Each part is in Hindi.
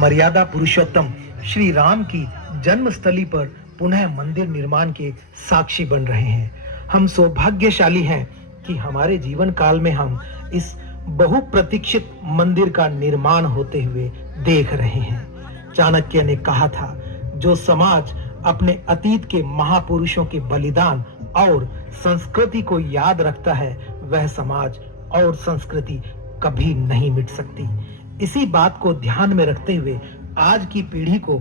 मर्यादा पुरुषोत्तम श्री राम की जन्मस्थली पर पुनः मंदिर निर्माण के साक्षी बन रहे हैं। हम सौभाग्यशाली हैं कि हमारे जीवन काल में हम इस बहुप्रतीक्षित मंदिर का निर्माण होते हुए देख रहे हैं। चाणक्य ने कहा था, जो समाज अपने अतीत के महापुरुषों के बलिदान और संस्कृति को याद रखता है, वह समाज और संस्कृति कभी नहीं मिट सकती। इसी बात को ध्यान में रखते हुए आज की पीढ़ी को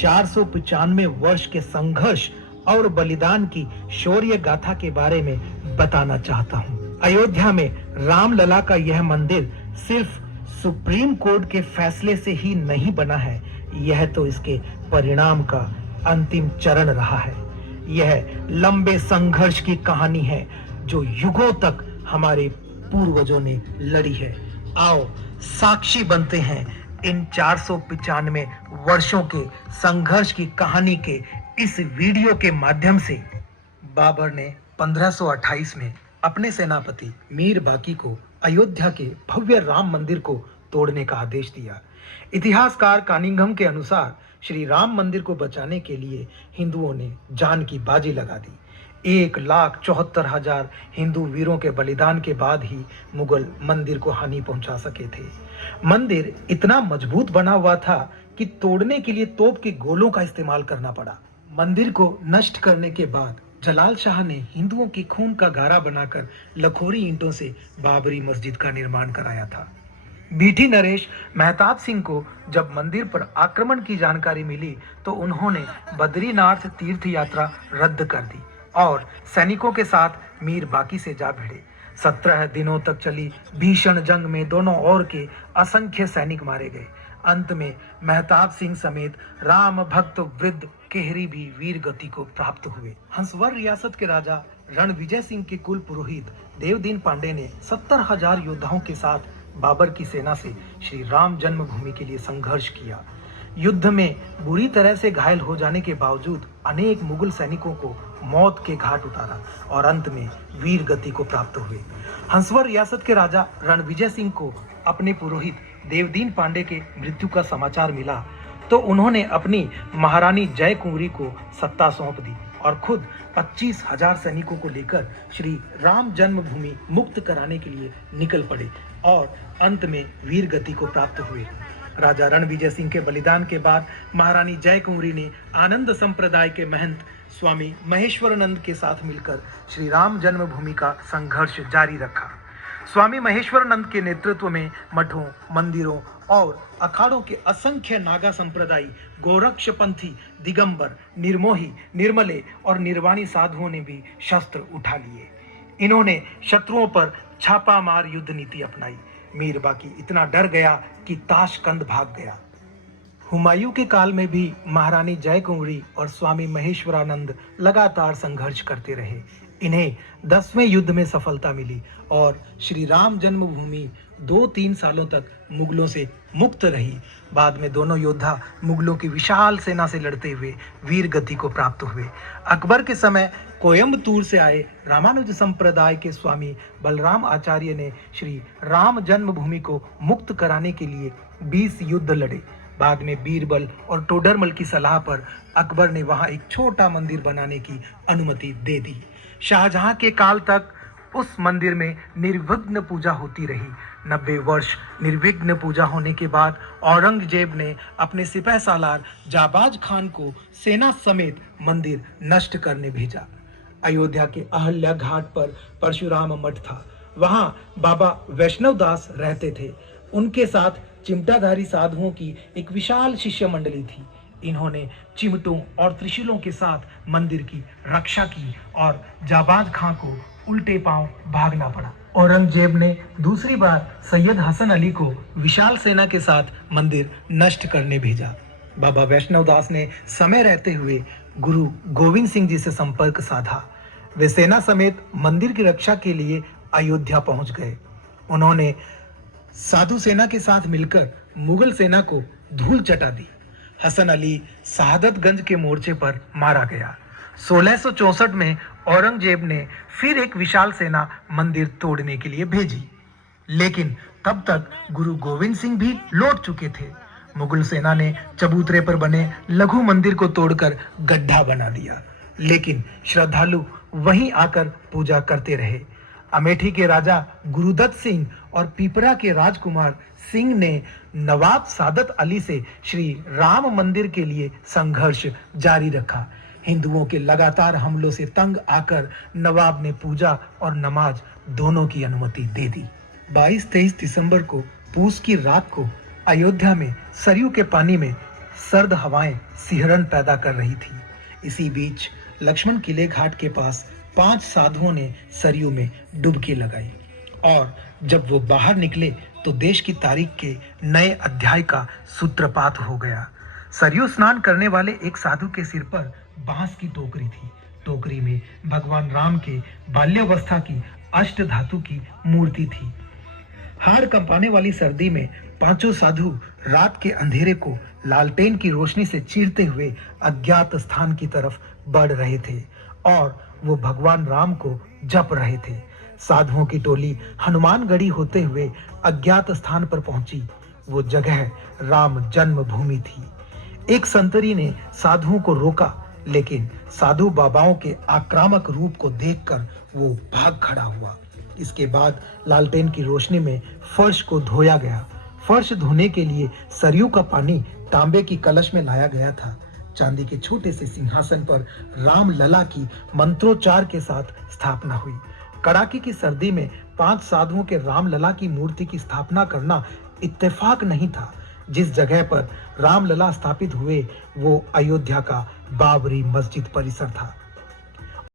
495 वर्ष के संघर्ष और बलिदान की शौर्य गाथा के बारे में बताना चाहता हूँ। अयोध्या में रामलला का यह मंदिर सिर्फ सुप्रीम कोर्ट के फैसले से ही नहीं बना है, यह तो इसके परिणाम का अंतिम चरण रहा है। यह लंबे संघर्ष की कहानी है जो युगों तक हमारे पूर्वजों ने लड़ी है। आओ साक्षी बनते हैं इन 495 वर्षों के संघर्ष की कहानी के इस वीडियो के माध्यम से। बाबर ने 1528 में अपने सेनापति मीर बाकी को अयोध्या के भव्य राम मंदिर को तोड़ने का आदेश दिया। इतिहासकार कानिंघम के अनुसार श्री राम मंदिर को बचाने के लिए हिंदुओं ने जान की बाजी लगा दी। 1,74,000 हिंदू वीरों के बलिदान के बाद ही मुगल मंदिर को हानि पहुंचा सके थे। मंदिर इतना मजबूत बना हुआ था कि तोड़ने के लिए तोप के गोलों का इस्तेमाल करना पड़ा। मंदिर को नष्ट करने के बाद जलाल शाह ने हिंदुओं की खून का गारा बनाकर लखोरी ईंटों से बाबरी मस्जिद का निर्माण कराया था। बीटी नरेश मेहताब सिंह को जब मंदिर पर आक्रमण की जानकारी मिली तो उन्होंने बद्रीनाथ तीर्थ यात्रा रद्द कर दी और सैनिकों के साथ मीर बाकी से जा भिड़े। 17 दिनों तक चली भीषण जंग में दोनों ओर के असंख्य सैनिक मारे गए। अंत में मेहताब सिंह समेत राम भक्त वृद्ध केहरी भी वीर गति को प्राप्त हुए। हंसवर रियासत के राजा रणविजय सिंह के कुल पुरोहित देवदीन पांडे ने 70,000 योद्धाओं के साथ बाबर की सेना से श्री राम जन्मभूमि के लिए संघर्ष किया। युद्ध में बुरी तरह से घायल हो जाने के बावजूद अनेक मुगल सैनिकों को मौत के घाट उतारा और अंत में वीर गति को प्राप्त हुए। हंसवर रियासत के राजा रणविजय सिंह को अपने पुरोहित देवदीन पांडे के मृत्यु का समाचार मिला तो उन्होंने अपनी महारानी जय कुंवरी को सत्ता सौंप दी और खुद 25,000 सैनिकों को लेकर श्री राम जन्मभूमि मुक्त कराने के लिए निकल पड़े और अंत में वीर गति को प्राप्त हुए। राजा रणविजय सिंह के बलिदान के बाद महारानी जय कुंवरी ने आनंद संप्रदाय के महंत स्वामी महेश्वरानंद के साथ मिलकर श्री राम जन्मभूमि का संघर्ष जारी रखा। स्वामी महेश्वरानंद के नेतृत्व में मठों, मंदिरों और अखाड़ों के असंख्य नागा संप्रदाय, गोरक्षपंथी, दिगंबर, निर्मोही, निर्मले और निर्वाणी साधुओं ने भी शस्त्र उठा लिए। इन्होंने शत्रुओं पर छापामार युद्ध नीति अपनाई। मीर बाकी इतना डर गया कि ताशकंद भाग गया। हुमायूं के काल में भी महारानी जय कुंवरी और स्वामी महेश्वरानंद लगातार संघर्ष करते रहे। इन्हें 10वें युद्ध में सफलता मिली और श्री राम जन्मभूमि 2-3 सालों तक मुगलों से मुक्त रही। बाद में दोनों योद्धा मुगलों की विशाल सेना से लड़ते हुए वीर गति को प्राप्त हुए। अकबर के समय कोयम्बतूर से आए रामानुज संप्रदाय के स्वामी बलराम आचार्य ने श्री राम जन्मभूमि को मुक्त कराने के लिए 20 युद्ध लड़े। बाद में बीरबल और टोडरमल की सलाह पर अकबर ने वहां एक छोटा मंदिर बनाने की अनुमति दे दी। शाहजहां के काल तक उस मंदिर में निर्विघ्न पूजा होती रही। 90 वर्ष निर्विघ्न पूजा होने के बाद औरंगजेब ने अपने सिपह सालार जाबाज खान को सेना समेत मंदिर नष्ट करने भेजा। अयोध्या के अहल्या घाट पर परशुराम मठ था। वहां बाबा वैष्णव दास रहते थे। उनके साथ चिमटाधारी साधुओं की एक विशाल शिष्य मंडली थी। इन्होंने चिमटों और त्रिशूलों के साथ मंदिर की रक्षा की और जाबाज खां को उल्टे पांव भागना पड़ा। औरंगजेब ने दूसरी बार सैयद हसन अली को विशाल सेना के साथ मंदिर नष्ट करने भेजा। बाबा वैष्णव दास ने समय रहते हुए गुरु गोविंद सिंह जी से संपर्क साधा। वे सेना समेत मंदिर की रक्षा के लिए अयोध्या पहुंच गए। उन्होंने साधु सेना के साथ मिलकर मुगल सेना को धूल चटा दी। हसन अली शहादतगंज के मोर्चे पर मारा गया। 1664 में औरंगजेब ने फिर एक विशाल सेना मंदिर तोड़ने के लिए भेजी, लेकिन तब तक गुरु गोविंद सिंह भी लौट चुके थे। मुगल सेना ने चबूतरे पर बने लघु मंदिर को तोड़कर गड्ढा बना दिया, लेकिन श्रद्धालु वहीं आकर पूजा करते रहे। अमेठी के राजा गुरुदत्त सिंह और पीपरा के राजकुमार सिंह ने नवाब सादत अली से श्री राम मंदिर के लिए संघर्ष जारी रखा। हिंदुओं के लगातार हमलों से तंग आकर नवाब ने पूजा और नमाज दोनों की अनुमति दे दी। 22-23 दिसंबर को पूस की रात को अयोध्या में सरयू के पानी में सर्द हवाएं सिहरन पैदा कर रही थी। इसी बीच लक्ष्मण किले घाट के पास 5 साधुओं ने सरयू में डुबकी लगाई और जब वो बाहर निकले तो देश की तारीख के नए अध्याय का सूत्रपात हो गया। सरयू स्नान करने वाले एक साधु के सिर पर बांस की टोकरी थी। टोकरी में भगवान राम के बाल्यावस्था की अष्ट धातु की मूर्ति थी। हाड़ कंपाने वाली सर्दी में 5 साधु रात के अंधेरे को लालटेन की रोशनी से चीरते हुए अज्ञात स्थान की तरफ बढ़ रहे थे और वो भगवान राम को जप रहे थे। साधुओं की टोली हनुमानगढ़ी होते हुए अज्ञात स्थान पर पहुंची। वो जगह राम जन्मभूमि थी। एक संतरी ने साधुओं को रोका, लेकिन साधु बाबाओं के आक्रामक रूप को देखकर वो भाग खड़ा हुआ। इसके बाद लालटेन की रोशनी में फर्श को धोया गया। फर्श धोने के लिए सरयू का पानी तांबे की कलश में लाया गया था। चांदी के छोटे से सिंहासन पर राम लला की मंत्रोच्चार के साथ स्थापना हुई। कड़ाके की सर्दी में 5 साधुओं के राम लला की मूर्ति की स्थापना करना इत्तेफाक नहीं था। जिस जगह पर राम लला स्थापित हुए वो अयोध्या का बाबरी मस्जिद परिसर था।